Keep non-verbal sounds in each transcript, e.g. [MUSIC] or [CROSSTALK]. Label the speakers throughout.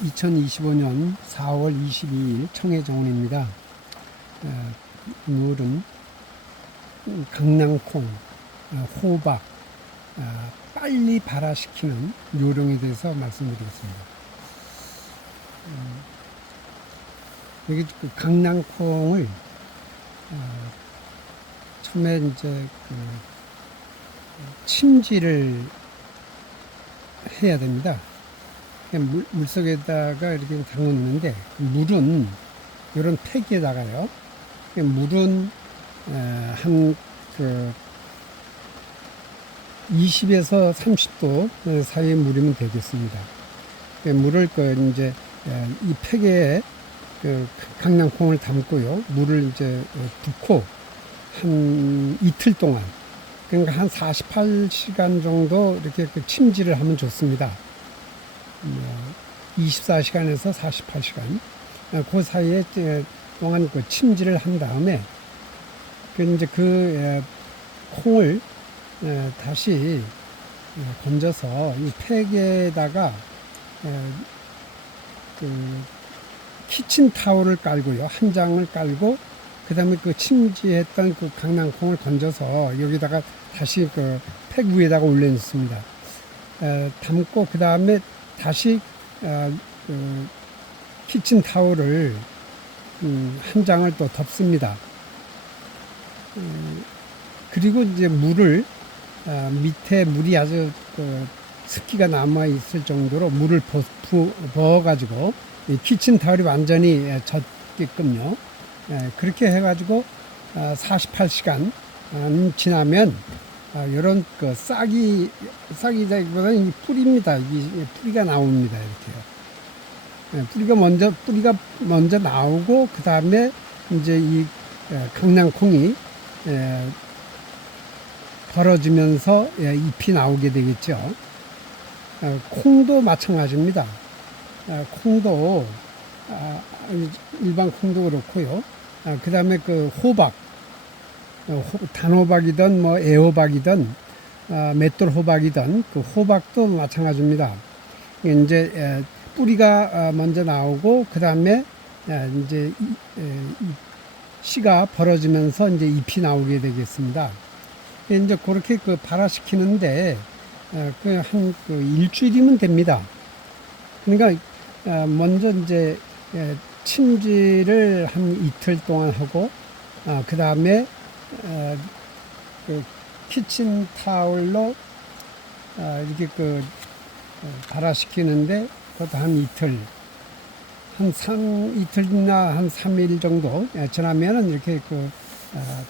Speaker 1: 2025년 4월 22일 청해정원입니다. 어, 오늘은 강낭콩, 어, 호박, 어, 빨리 발화시키는 요령에 대해서 말씀드리겠습니다. 음, 여기 그 강낭콩을 어, 처음에 이제 그 침지를 해야 됩니다. 물, 물 속에다가 이렇게 담그는데 물은 이런 팩에다가요. 물은 어, 한그 20에서 30도 사이의 물이면 되겠습니다. 그 물을 그 이제 에, 이 팩에 그 강낭콩을 담고요. 물을 이제 붓고 한 이틀 동안 그러니까 한 48시간 정도 이렇게 그 침지를 하면 좋습니다. 뭐 24시간에서 48시간 그 사이에 동안 그 침지를 한 다음에 그 이제 그 에, 콩을 에, 다시 에, 건져서 이 팩에다가 에, 그 키친 타올을 깔고요 한 장을 깔고 그 다음에 그 침지했던 그 강낭콩을 건져서 여기다가 다시 그 팩 위에다가 올려놓습니다. 에, 담고 그 다음에 다시 어, 그 키친 타올을 음, 한 장을 또 덮습니다. 음, 그리고 이제 물을 아, 밑에 물이 아주 그 습기가 남아 있을 정도로 물을 부어가지고 이 키친 타올이 완전히 예, 젖게끔요. 예, 그렇게 해가지고 아, 48시간 지나면 아, 이런 그 싹이 싹이자기보다는 이 뿌리입니다. 이 뿌리가 나옵니다. 이렇게요. 예, 뿌리가 먼저 뿌리가 먼저 나오고 그 다음에 이제 이 예, 강낭콩이 예, 벌어지면서 예, 잎이 나오게 되겠죠. 어, 콩도 마찬가지입니다. 아, 콩도 아, 일반 콩도 그렇고요. 아, 그 다음에 그 호박, 단호박이든 뭐 애호박이든 아, 맷돌 호박이든 그 호박도 마찬가지입니다. 이제 에, 뿌리가 아, 먼저 나오고 그 다음에 이제 씨가 벌어지면서 이제 잎이 나오게 되겠습니다. 이제 그렇게 그 발화시키는데 어, 그한 그 일주일이면 됩니다. 그러니까 어, 먼저 이제 에, 침지를 한 이틀 동안 하고 그 다음에 그 키친 타올로 어, 이렇게 그 어, 발화시키는데 그것도 한 이틀 한 3, 이틀이나 한 3일 정도 예, 지나면은 이렇게 그 어,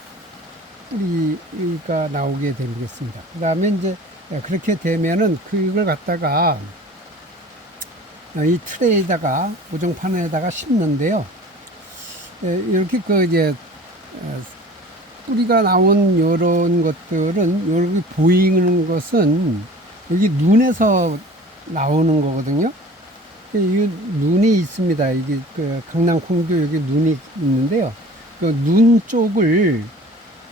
Speaker 1: 뿌리가 나오게 되겠습니다. 그 다음에 이제 예, 그렇게 되면은 그걸 갖다가 어, 이 트레이에다가 고정판에다가 심는데요. 예, 이렇게 그 이제 어, 뿌리가 나온 요런 것들은 여기 보이는 것은 여기 눈에서 나오는 거거든요. 이 눈이 있습니다. 이게 그 강낭콩도 여기 눈이 있는데요. 그 눈 쪽을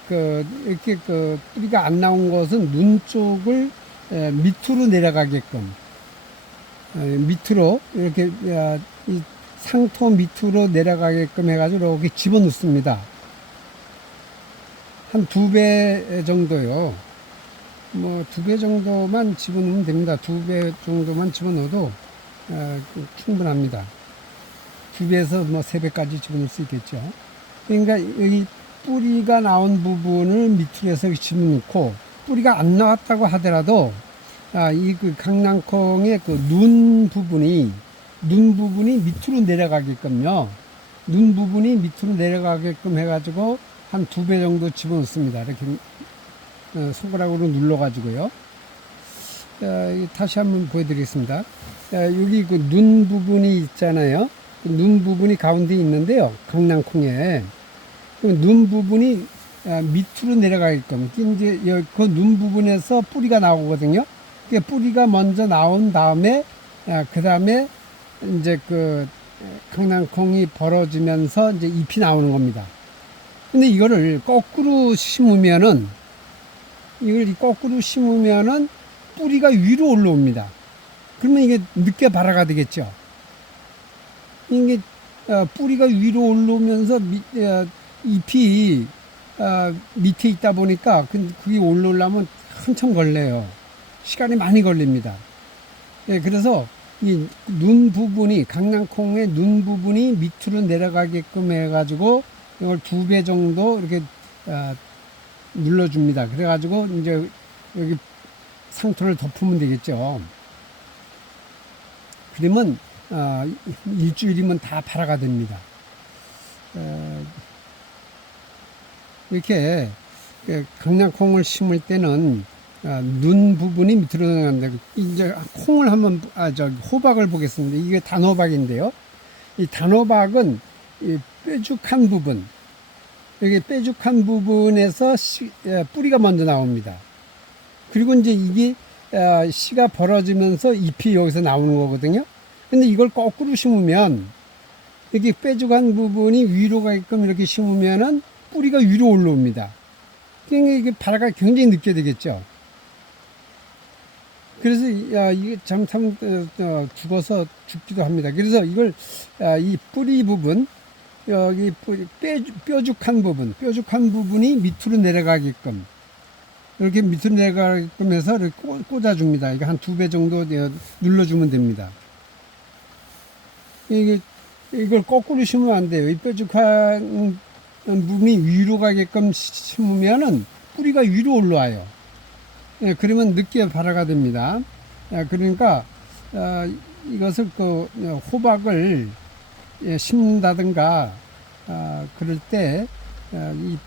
Speaker 1: 그 이렇게 그 뿌리가 안 나온 것은 눈 쪽을 에, 밑으로 내려가게끔 에, 밑으로 이렇게 상토 밑으로 내려가게끔 해가지고 이렇게 집어넣습니다. 한 두 배 정도요. 뭐 두 배 정도만 집어넣으면 됩니다. 두 배 정도만 집어넣어도 어, 그 충분합니다. 두 배에서 뭐 세 배까지 집어넣을 수 있겠죠. 그러니까 여기 뿌리가 나온 부분을 밑으로 해서 집어넣고 뿌리가 안 나왔다고 하더라도 아, 이 그 강낭콩의 그 눈 부분이 눈 부분이 밑으로 내려가게끔요. 눈 부분이 밑으로 내려가게끔 해가지고 한 두 배 정도 집어넣습니다. 이렇게 어, 손가락으로 눌러가지고요. 다시 한번 보여드리겠습니다. 자, 여기 그 눈 부분이 있잖아요. 그눈 부분이 가운데 있는데요. 강낭콩에. 그눈 부분이 아, 밑으로 내려가게끔. 이제 그 눈 부분에서 뿌리가 나오거든요. 그 뿌리가 먼저 나온 다음에, 그 다음에 이제 그 강낭콩이 벌어지면서 이제 잎이 나오는 겁니다. 근데 이거를 거꾸로 심으면은, 이걸 거꾸로 심으면은 뿌리가 위로 올라옵니다. 그러면 이게 늦게 발화가 되겠죠. 이게 어, 뿌리가 위로 올라오면서 밑, 어, 잎이 어, 밑에 있다 보니까 그- 그게 올라오려면 한참 걸려요. 시간이 많이 걸립니다. 예, 그래서 이 눈 부분이 강낭콩의 눈 부분이 밑으로 내려가게끔 해가지고 이걸 두 배 정도 이렇게 어, 눌러줍니다. 그래가지고 이제 여기 상토를 덮으면 되겠죠. 그러면 어, 일주일이면 다 발화가 됩니다. 어, 이렇게 그 강낭콩을 심을 때는 아, 눈 부분이 밑으로 나가는데 이제 콩을 한번 아저 호박을 보겠습니다. 이게 단호박인데요. 이 단호박은 이 뾰족한 부분 여기 뾰족한 부분에서 씨, 에, 뿌리가 먼저 나옵니다. 그리고 이제 이게 아, 씨가 벌어지면서 잎이 여기서 나오는 거거든요. 근데 이걸 거꾸로 심으면 이렇게 뾰족한 부분이 위로 가게끔 이렇게 심으면은 뿌리가 위로 올라옵니다. 그러니까 이게 발화가 굉장히 늦게 되겠죠. 그래서 야, 이게 잘못하면 어, 어, 죽어서 죽기도 합니다. 그래서 이걸 아, 이 뿌리 부분 여기 뾰족한 부분, 뾰족한 부분이 밑으로 내려가게끔 이렇게 밑으로 내려가게끔 해서 이렇게 꽂- 꽂아줍니다. 이거 한두 배 정도 어, 눌러주면 됩니다. 이게 이걸 거꾸로 심으면 안 돼요. 이 뾰족한 부분이 위로 가게끔 심으면은 뿌리가 위로 올라와요. 예, 그러면 늦게 발화가 됩니다. 예, 그러니까 어, 이것을 그 어, 호박을 예, 심는다든가 아, 그럴 때 어, 이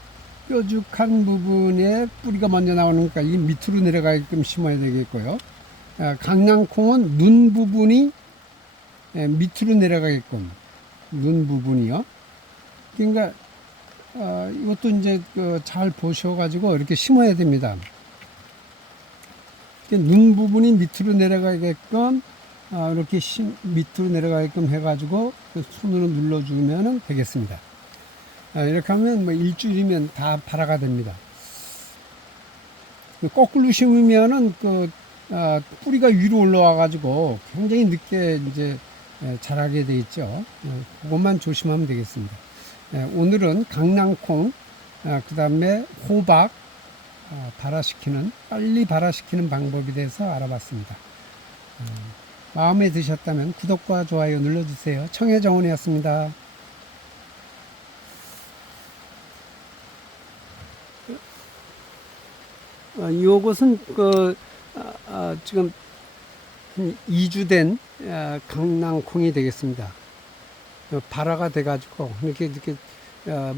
Speaker 1: 뾰족한 부분에 뿌리가 먼저 나오니까 이 밑으로 내려가게끔 심어야 되겠고요. 아, 강낭콩은 눈 부분이 예, 밑으로 내려가게끔 눈 부분이요. 그러니까 어, 이것도 이제 그 잘 보셔가지고 이렇게 심어야 됩니다. 눈 부분이 밑으로 내려가게끔 아, 이렇게 심- 밑으로 내려가게끔 해가지고 그 손으로 눌러주면 되겠습니다. 아, 이렇게 하면 뭐 일주일이면 다 발화가 됩니다. 그 거꾸로 심으면은 그 아, 뿌리가 위로 올라와가지고 굉장히 늦게 이제 에, 자라게 돼 있죠. 어, 그것만 조심하면 되겠습니다. 에, 오늘은 강낭콩, 그 다음에 호박, 아, 발화시키는 빨리 발화시키는 방법에 대해서 알아봤습니다. 어, 마음에 드셨다면 구독과 좋아요 눌러주세요. 청해정원이었습니다. 어, 요것은 그 아, 아, 지금 한 2주 된 아, 강낭콩이 되겠습니다. 어, 발화가 돼가지고 이렇게 이렇게 아,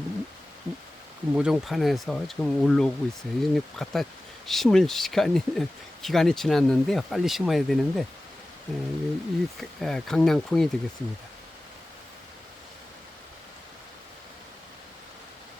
Speaker 1: 그 모종판에서 지금 올라오고 있어요. 이제 갖다 심을 시간이 [LAUGHS] 기간이 지났는데요. 빨리 심어야 되는데 에, 이 이, 에, 강낭콩이 되겠습니다.